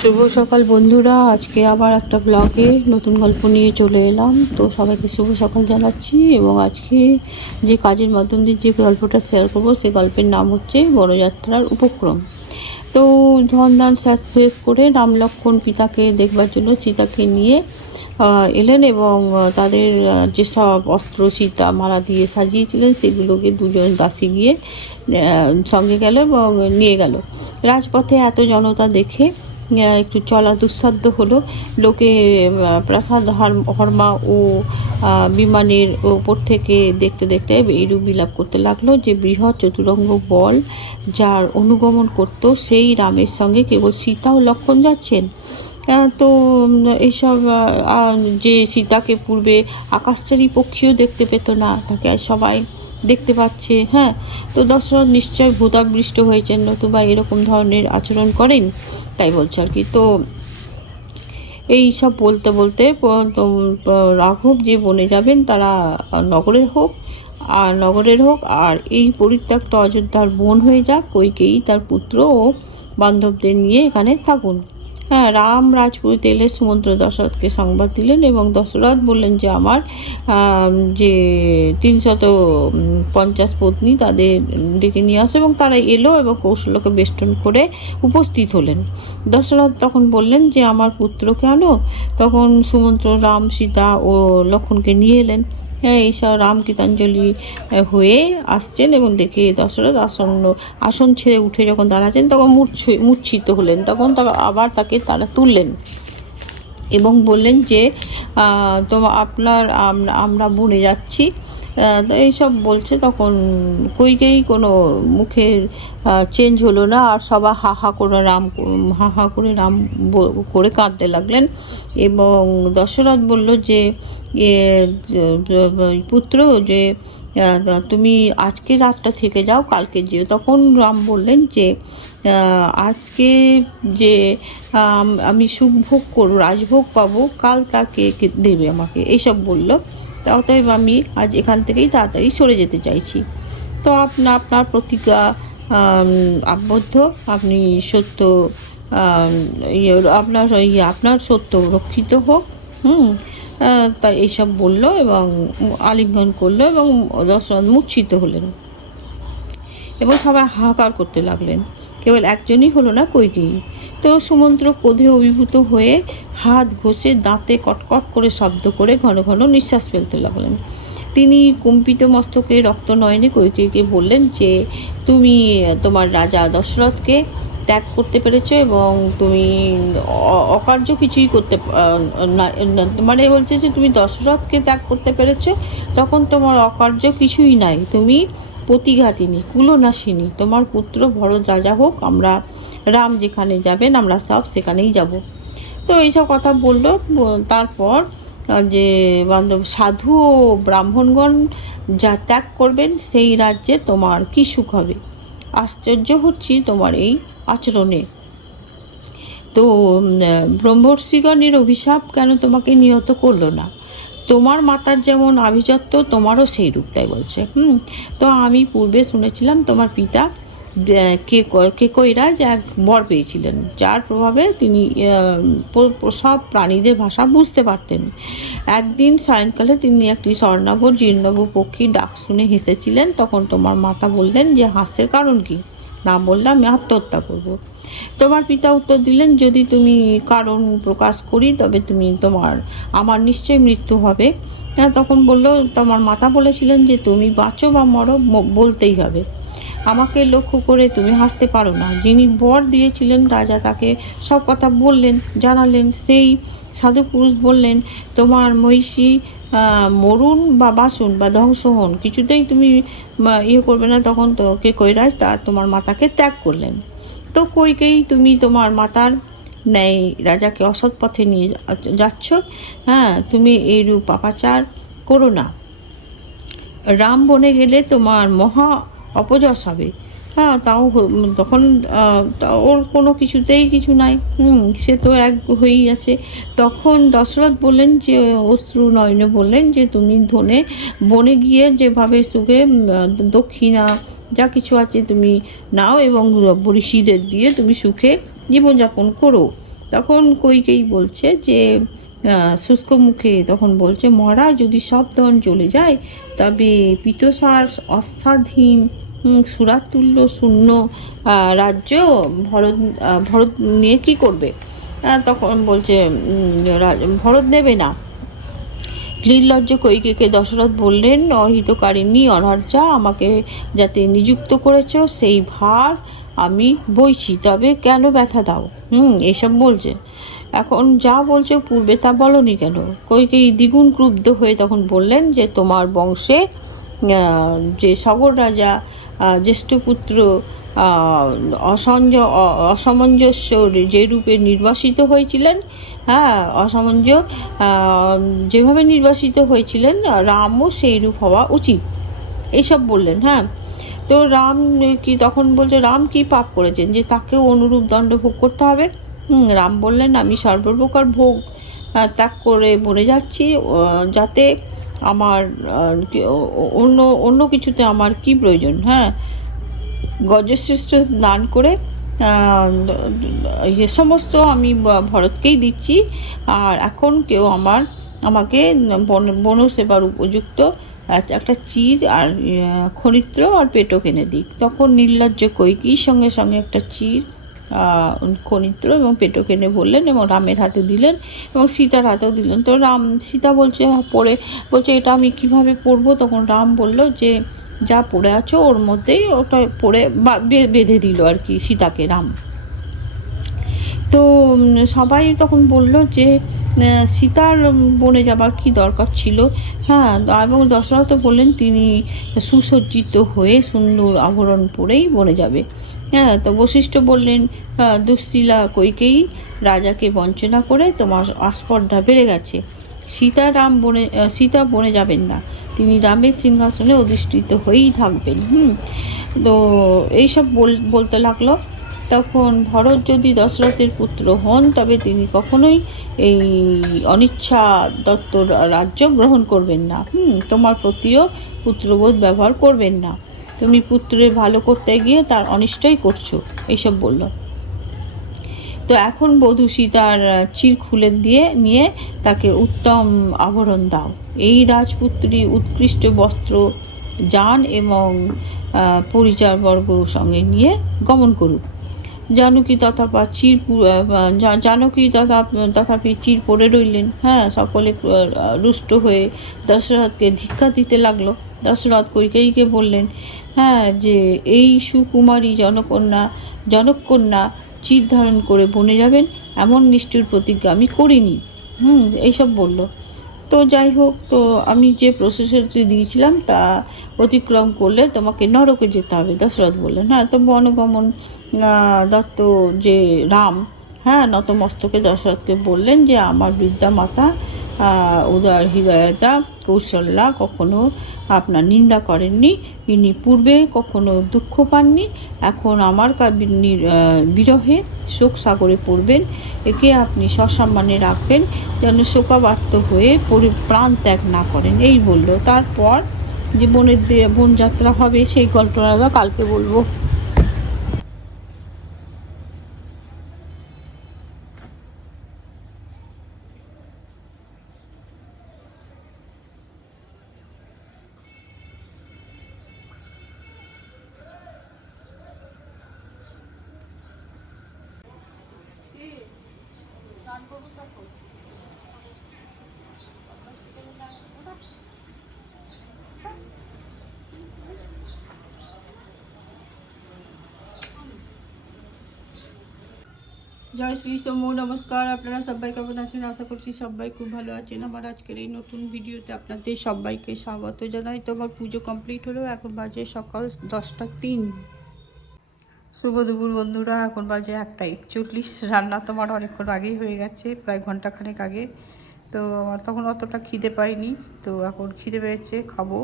শুভ সকাল বন্ধুরা, আজকে আবার একটা ব্লগে নতুন গল্প নিয়ে চলে এলাম। তো সবাইকে শুভ সকাল জানাচ্ছি। এবং আজকে যে কাজের মাধ্যম দিয়ে যে গল্পটা শেয়ার করবো, সেই গল্পের নাম হচ্ছে বড়যাত্রার উপক্রম। তো ধনধান শেষ করে রাম লক্ষ্মণ পিতাকে দেখবার জন্য সীতাকে নিয়ে এলেন এবং তাদের যেসব অস্ত্র সীতা মালা দিয়ে সাজিয়েছিলেন সেগুলোকে দুজন দাসী গিয়ে সঙ্গে গেল এবং নিয়ে গেল। রাজপথে এত জনতা দেখে একটু চলা দুঃসাধ্য হলো। লোকে প্রাসাদ হর্মা ও বিমানের ওপর থেকে দেখতে দেখতে এইরূপ বিলাপ করতে লাগলো যে বৃহৎ চতুরঙ্গ বল যার অনুগমন করত সেই রামের সঙ্গে কেবল সীতা ও লক্ষ্মণ যাচ্ছেন। তো এইসব যে সীতাকে পূর্বে আকাশচারী পক্ষীও দেখতে পেত না, তাকে আর সবাই দেখতে পাচ্ছে। হ্যাঁ, তো দশরথ নিশ্চয় ভূতাবৃষ্ট হয়েছেন, নতুবা এরকম ধরনের আচরণ করেন, তাই বলছে আর কি। তো এই সব বলতে বলতে রাঘব যে বনে যাবেন তারা নগরের হোক আর এই পরিত্যক্ত অযোধ্যার বন হয়ে যাক, কইকেয়ী তার পুত্র ও বান্ধবদের নিয়ে এখানে থাকুন। হ্যাঁ, রাম রাজপুরীতে এলে সুমন্ত্র দশরথকে সংবাদ দিলেন এবং দশরথ বললেন যে আমার যে 350 পত্নী তাদের ডেকে নিয়ে আসো, এবং তারা এলো এবং কৌশল্যকে বেষ্টন করে উপস্থিত হলেন। দশরথ তখন বললেন যে আমার পুত্রকে আনো। তখন সুমন্ত্র রাম সীতা ও লক্ষ্মণকে নিয়ে এলেন। এইসব রাম গীতাঞ্জলি হয়ে আসছেন এবং দেখে দশরথ আসন ছেড়ে উঠে যখন দাঁড়াচ্ছেন তখন মূর্ছিত হলেন। তখন আবার তাকে তারা তুললেন এবং বললেন যে আমরা বনে যাচ্ছি। তো এইসব বলছে, তখন কইকেই কোনো মুখের চেঞ্জ হলো না, আর সবাই হা হা করে রাম করে কাঁদতে লাগলেন। এবং দশরথ বলল যে পুত্র, যে তুমি আজকে রাতটা থেকে যাও, কালকে যেও। তখন রাম বললেন যে আজকে যে আমি সুখভোগ করব, রাজভোগ পাবো, কাল তাকে দেবে আমাকে, এইসব বলল। অতএব আমি আজ এখান থেকেই তাড়াতাড়ি সরে যেতে চাইছি। তো আপনার প্রতিজ্ঞা আবদ্ধ, আপনি সত্য আপনার সত্য রক্ষিত হোক। তাই এইসব বলল এবং আলিঙ্গন করলো এবং দশরথ মূর্ছিত হলেন এবং সবাই হাহাকার করতে লাগলেন। কেবল একজনই হলো না, কইকেয়ী। তো সুমন্ত্র ক্রোধে অভিভূত হয়ে হাত ঘষে দাঁতে কটকট করে শব্দ করে ঘন ঘন নিঃশ্বাস ফেলতে লাগলেন। তিনি কম্পিত মস্তকে রক্ত নয়নে কইকেয়ীকে বললেন যে তুমি তোমার রাজা দশরথকে ত্যাগ করতে পেরেছ এবং তুমি অকার্য কিছুই করতে মানে বলছে যে তুমি দশরথকে ত্যাগ করতে পেরেছ, তখন তোমার অকার্য কিছুই নাই, তুমি প্রতিঘাতিনী, কুলনাশিনী। তোমার পুত্র ভরত রাজা হোক, আমরা রাম যেখানে যাবেন আমরা সব সেখানেই যাব। তো এইসব কথা বলল। তারপর যে সাধু ও ব্রাহ্মণগণ যা ত্যাগ করবেন সেই রাজ্যে তোমার কি সুখ হবে। আশ্চর্য হচ্ছি তোমার এই আচরণে। তো ব্রহ্মর্ষিগণের অভিশাপ কেন তোমাকে নিহত করলো না? তোমার মাতার যেমন আভিজাত্য, তোমারও সেই রূপ, তাই বলছে। তো আমি পূর্বে শুনেছিলাম তোমার পিতা কেকৈরাজ এক বর পেয়েছিলেন, যার প্রভাবে তিনি সব প্রাণীদের ভাষা বুঝতে পারতেন। একদিন সায়ংকালে তিনি একটি স্বর্ণাভর জীর্ণব পক্ষীর ডাক শুনে হেসেছিলেন। তখন তোমার মাতা বললেন যে হাস্যের কারণ কি? না বললে আমি আত্মহত্যা করব। তোমার পিতা উত্তর দিলেন, যদি তুমি কারণ প্রকাশ করি তবে আমার নিশ্চয়ই মৃত্যু হবে। তখন তোমার মাতা বলেছিলেন যে তুমি বাঁচো বা মরো, বলতেই হবে। আমাকে লক্ষ্য করে তুমি হাসতে পারো না। যিনি বর দিয়েছিলেন রাজা তাকে সব কথা জানালেন। সেই সাধু পুরুষ বললেন, তোমার মহিষী মরুন বা বাঁচুন বা ধ্বংস হন, কিছুতেই তুমি করবে না। তখন কেকৈরাজ তোমার মাতাকে ত্যাগ করলেন। তো কইকেই তুমি তোমার মাতার ন্যায় রাজাকে অসৎ পথে নিয়ে যাচ্ছ। হ্যাঁ, তুমি এইরূপ পাপাচার করো না। রাম বনে গেলে তোমার মহা অপযশ হবে। হ্যাঁ, তাও তখন ওর কোনো কিছুতেই কিছু নাই, সে তো এক হয়েই আছে। তখন দশরথ বললেন যে অশ্রু নয়নে বললেন যে তুমি বনে গিয়ে যেভাবে সুখে দক্ষিণা যা কিছু আছে তুমি নাও এবং ঋষিদের দিয়ে তুমি সুখে জীবনযাপন করো। তখন কইকেয়ী বলছে যে শুষ্ক মুখে তখন বলছে, মহারাজ যদি সব ধন চলে যায় তবে পীতসার অস্বাধীন সুরাতুল্য শূন্য রাজ্য ভরত ভরত নিয়ে কী করবে? তখন বলছে ভরত নেবে না। নির্লজ্জ কৈকেয়ীকে দশরথ বললেন, অহিতকারিণী অনার্যা, আমাকে যাতে নিযুক্ত করেছ সেই ভার আমি বইছি, তবে কেন ব্যথা দাও? এসব বলছে। এখন যা বলছো পূর্বে তা বলনি কেন? কৈকেয়ী দ্বিগুণ ক্রুদ্ধ হয়ে তখন বললেন যে তোমার বংশে যে সগর রাজা জ্যেষ্ঠ পুত্র অসামঞ্জস্য যে রূপে নির্বাসিত হয়েছিলেন, যেভাবে নির্বাসিত হয়েছিলেন রামও সেই রূপ হওয়া উচিত, এইসব বললেন। তো রাম কি তখন বলছে, রাম কি পাপ করেছেন যে তাকেও অনুরূপ দণ্ড ভোগ করতে হবে? রাম বললেন, আমি সর্বপ্রকার ভোগ ত্যাগ করে বনে যাচ্ছি, যাতে আমার অন্য কিছুতে আমার কি প্রয়োজন? গজশ্রেষ্ঠ দান করে এ সমস্ত আমি ভরতকেই দিচ্ছি, আর এখন কেউ আমাকে বন সেবার উপযুক্ত একটা চির আর খনিত্র আর পেটও কিনে দিক। তখন নির্লজ্জ কৈকেয়ীর সঙ্গে সঙ্গে একটা চির খনিত্র এবং পেটও কিনে বললেন এবং রামের হাতে দিলেন এবং সীতার হাতেও দিলেন। তো সীতা বলছে বলছে এটা আমি কিভাবে পরবো? তখন রাম বলল যে যা পড়ে আছো ওর মধ্যেই ওটা পড়ে বেঁধে দিল আর কি সীতাকে রাম। তো সবাই তখন বলল যে সীতার বনে যাবার কি দরকার ছিল? এবং দশরথ বললেন তিনি সুসজ্জিত হয়ে সুন্দর আভরণ পরেই বনে যাবে। তো বশিষ্ঠ বললেন, দুশ্শীলা কৈকেয়ী, রাজাকে বঞ্চনা করে তোমার আস্পর্ধা বেড়ে গেছে। সীতা বনে যাবেন না, তিনি রামের সিংহাসনে অধিষ্ঠিত হয়েই থাকবেন। তো এইসব বলতে লাগলো। তখন ভরত যদি দশরথের পুত্র হন তবে তিনি কখনোই এই অনিচ্ছা দত্ত রাজ্য গ্রহণ করবেন না। তোমার প্রতিও পুত্রবোধ ব্যবহার করবেন না, তুমি পুত্রের ভালো করতে গিয়ে তার অনিষ্টই করছো, এইসব বলল। তো এখন বধূ সীতার চির খুলে নিয়ে তাকে উত্তম আভরণ দাও। এই রাজপুত্রী উৎকৃষ্ট বস্ত্র, যান এবং পরিচারবর্গ সঙ্গে নিয়ে গমন করুক। জানকী তথাপি চির পড়ে রইলেন। সকলে রুষ্ট হয়ে দশরথকে ধিক্কা দিতে লাগলো। দশরথ কৈকেয়ীকে বললেন, যে এই সুকুমারী জনককন্যা চির ধারণ করে বনে যাবেন এমন নিষ্ঠুর প্রতিজ্ঞা আমি করিনি। এইসব বলল। তো যাই হোক, তো আমি যে প্রসেসরটি দিয়েছিলাম তা অতিক্রম করলে তোমাকে নরকে যেতে হবে, দশরথ বললেন। তো বনগমন দত্ত যে রাম নতমস্তকে দশরথকে বললেন যে আমার বিদ্যা মাতা উদার হৃদয়তা কৌশল্যা কখনো আপনার নিন্দা করেননি, ইনি পূর্বে কখনো দুঃখ পাননি, এখন আমার বিরহে শোক সাগরে পড়বেন, একে আপনি সসম্মানে রাখবেন যেন শোকাবার্ত হয়ে প্রাণ ত্যাগ না করেন, এই বলল। তারপর যে বনযাত্রা হবে সেই গল্পটা কালকে বলবো। জয় শ্রী সোমো, নমস্কার। আপনারা সবাই কেমন আছেন? আশা করছি সবাই খুব ভালো আছেন। আমার আজকের এই নতুন ভিডিওতে আপনাদের সবাইকে স্বাগত জানাই। তো আমার পুজো কমপ্লিট হলো, এখন বাজে সকাল 10টা 3। শুভ দুপুর বন্ধুরা, এখন বাজে 1টা 41। রান্না তো আমার অনেকক্ষণ আগেই হয়ে গেছে, প্রায় ঘন্টাখানেক আগে। তো আমার তখন অতটা খিদে পাইনি, তো এখন খিদে পেয়েছে, খাবো।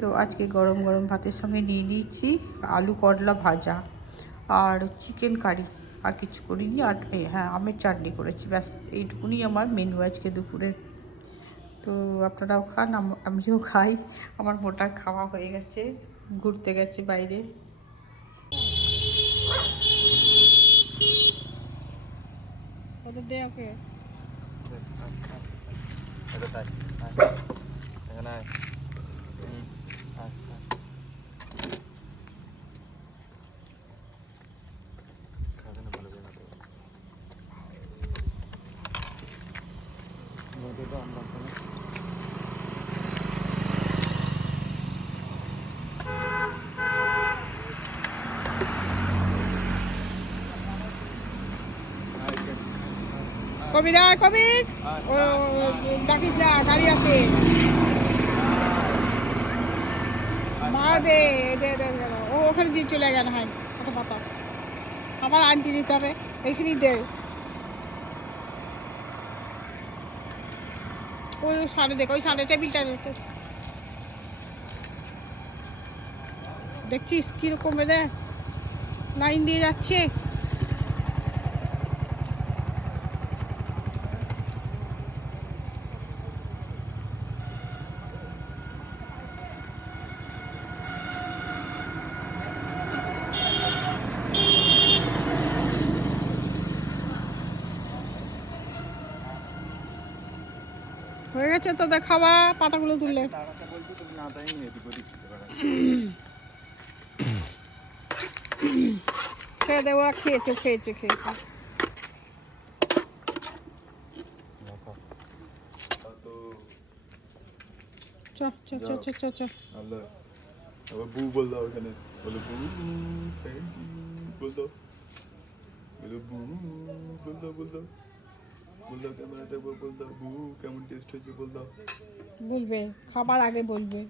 তো আজকে গরম গরম ভাতের সঙ্গে নিয়ে নিয়েছি আলু করলা ভাজা আর চিকেন কারি, আর কিছু করিনি। আর আমের চাটনি করেছি, ব্যাস এইটুকুনি আমার মেনু আজকে দুপুরে। তো আপনারাও খান, আমিও খাই। আমার মোটা খাওয়া হয়ে গেছে, ঘুরতে গেছে বাইরে। ওদের দে ওকে। এটা তাই এখানে আয়। আয় খাবে না ভালো করে মধ্যে তো আমরা কবিরা কবির ও ডাকিস না, গাড়ি আছে মারবে। ও ওখানে দিয়ে চলে গেল। হাই একটা পাতা আবার আনতে দিতে হবে, এইখানেই দে। ওই সাড়ে দেখ, ওই সাড়ে টেবিলটা দেখছিস কিরকম রে লাইন দিয়ে যাচ্ছে। হয়ে গেছে তোদের খাওয়া, পাতাগুলো তুললে খেয়ে দে। ওরা খেয়েছে খেয়েছে খেয়েছে। চ চ চ চ চ চ। আবার বু বল দাও এখানে, বলো বু থ্যাংক ইউ বল দাও, বলো বু বল দাও, বল দাও, বল দাও ক্যামেরাতে বল দাও বু কেমন টেস্ট হয়েছে বল দাও। বলবে খাবার আগে বলবে।